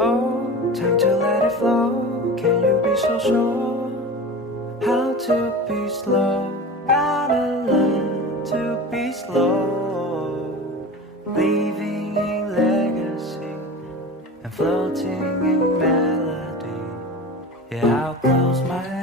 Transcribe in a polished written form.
Oh, time to let it flow. Can you be so sure how to be slow? Gotta learn to be slow, leaving in legacy and floating in melody. Yeah, I'll close my eyes